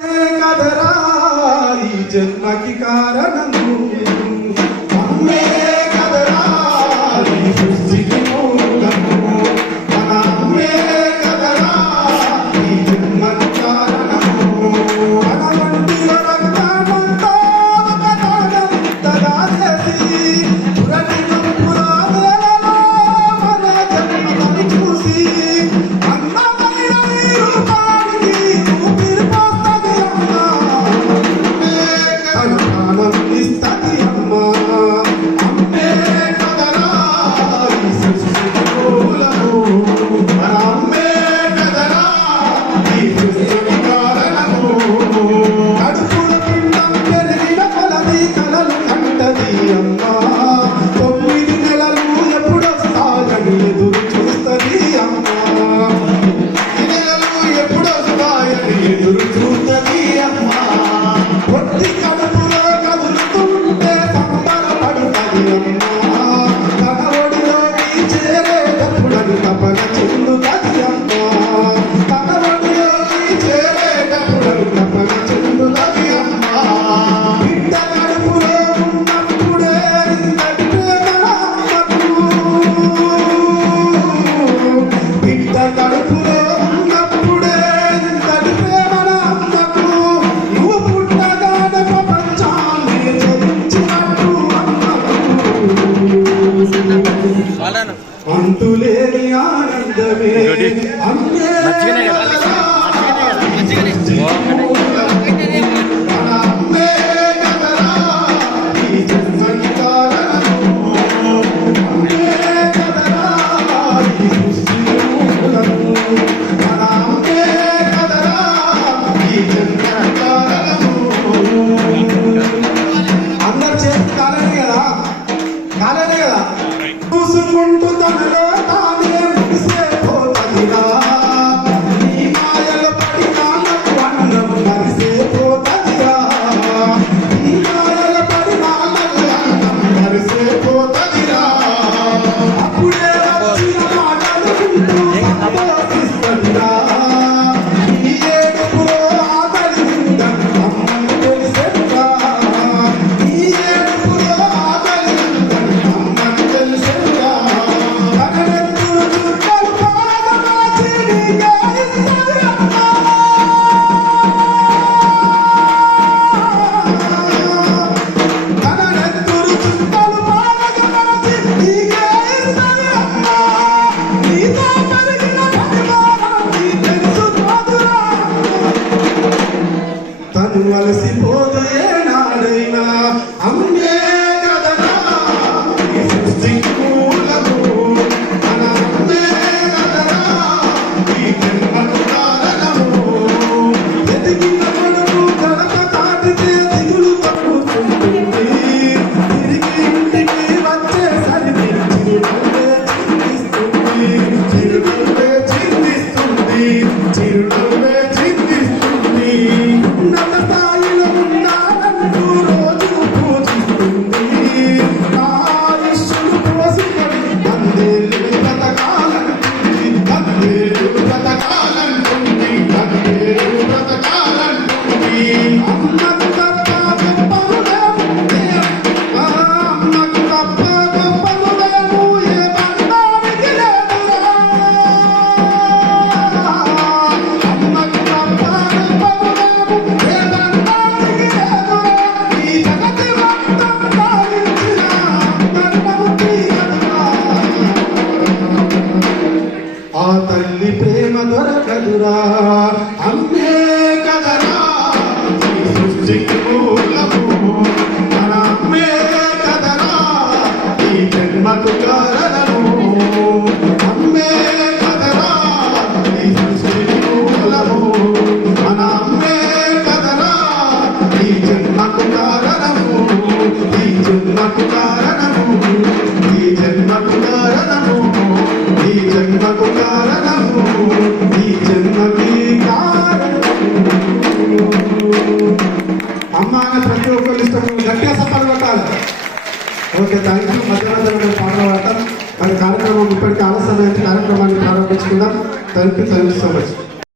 కదరా ఈ జన్మకి కారణము అమ్మే కదరా ఈ సృష్టికి మూలము మన అమ్మే కదరా ఈ జన్మకి కారణము మన వంటిలో రక్తమంతా ఒక తాళంతగా చేసి పురటి నొప్పుల వేళలో మన జన్మను చూసి అన్నమైన నీరు పాడి ఊపిరి పోస్తది అమ్మే కదరా ఈ సృష్టికి మూలము మన అమ్మే కదరా ఈ సృష్టికి కారణము కడుపులో పిండం పెరిగిన కొలది కలలు కంటది అమ్మా 9 నెలలు ఎప్పుడొస్తాయని ఎదురు చూస్తది అమ్మా ఎప్పుడొస్తాయని ఎదురు చూస్తది అమ్మా పొట్టి కడుపులో కదులుతుంటే సంబరపడుతుంది అమ్మా తన ఒడిలోకి చేరేటప్పుడని తపన చెందుతుంది అమ్మా తన ఒడిలోకి చేరేటప్పుడని తపన చెందుతుంది అమ్మా బిడ్డ కడుపులో ఉన్నప్పుడే ఇంతటి ప్రేమ అమ్మకు బిడ్డ కడుపులో ఉన్నప్పుడే ఇంతటి ప్రేమ అమ్మకు నువ్వు పుట్టగానే ప్రపంచాన్ని జయించినట్టు అమ్మకు అంతులేని ఆనందమే అమ్మే మన అమ్మే కదరా ఈ జన్మకి కారణము అమ్మే కదరా ఈ సృష్టికి మూలము మన అమ్మే కదరా ఈ జన్మకి కారణము అందరు చేతి కాలేనే కదా చూసుకుంటూ తనలో తానే ముగిసే పోతదిరా ఈ మాయల పడి నాన్నకు అన్నం మరిసే పోతదిరా ఈ మాయల పడి నాన్నకు అన్నం మరిసే పోతదిరా అప్పుడే వచ్చిన మాటలు వింటూ సంతోషిస్తదిరా ఈ ఏడుపులో ఆకలి ఉందని అమ్మకు తెలిసేరా ఈ ఏడుపులో ఆకలి ఉందని అమ్మకు తెలిసేరా కనెత్తులు చుట్టలు పాదమాచి నీకే ఇస్తది అమ్మా కనెత్తులు చుట్టలు పాదమాచి నీకే ఇస్తది అమ్మా నీతో పెరిగిన పరిమాణాన్ని తెలుసుకోదురా తను అలసిపోదు ఏనాడైనా అమ్మే కదరా ఈ సృష్టికి మూలము మన అమ్మే కదరా ఈ జన్మకు కారణము ఎదిగిన కొడుకు గడప దాటితే దిగులు పడుతుంటుంది తిరిగి ఇంటికి వచ్చేసరికి చిరునవ్వే చిందిస్తుంది చిరునవ్వే చిందిస్తుంది ఉన్నత స్థాయిలో ఉన్నానంటూ రోజు పూజిస్తుంది నా ఆయుష్ను పోసుకొని వందేళ్ళు బ్రతకాలంటుంది వందేళ్ళు బ్రతకాలంటుంది వందేళ్ళు బ్రతకాలంటుంది అమ్మకు తప్ప గొప్పలు లేవు అమ్మకు తప్ప గొప్పలు లేవు ఏ బంధానికి లేదురా అమ్మకు తప్ప గొప్పలు లేవు ఏ బంధానికి లేదురా ఈ జగతి మొత్తం పాలించిన మరణము తీయదురా ఆ తల్లి ప్రేమ దొరకదురా అమ్మే కదరా ఈ సృష్టికి మూలము మన అమ్మే కదరా ఈ జన్మకు కారణము అమ్మే కదరా ఈ సృష్టికి మూలము మన అమ్మే కదరా ఈ జన్మకు కారణము ఈ జన్మకు కారణము ఈ జన్మకు కారణము ఈ జన్మకు కారణము ఈ జన్మకి కారణము అమ్మ అనే ప్రతి ఒక్కరు ఇష్టం గట్టిగా సపాలు కొట్టాలి. Okay, thank you. మధ్యాహ్నం పాటలు పాడతాం. మరి కార్యక్రమం ఇప్పటికీ ఆలస్యమైన కార్యక్రమాన్ని ప్రారంభించుకుందాం. Thank you so much.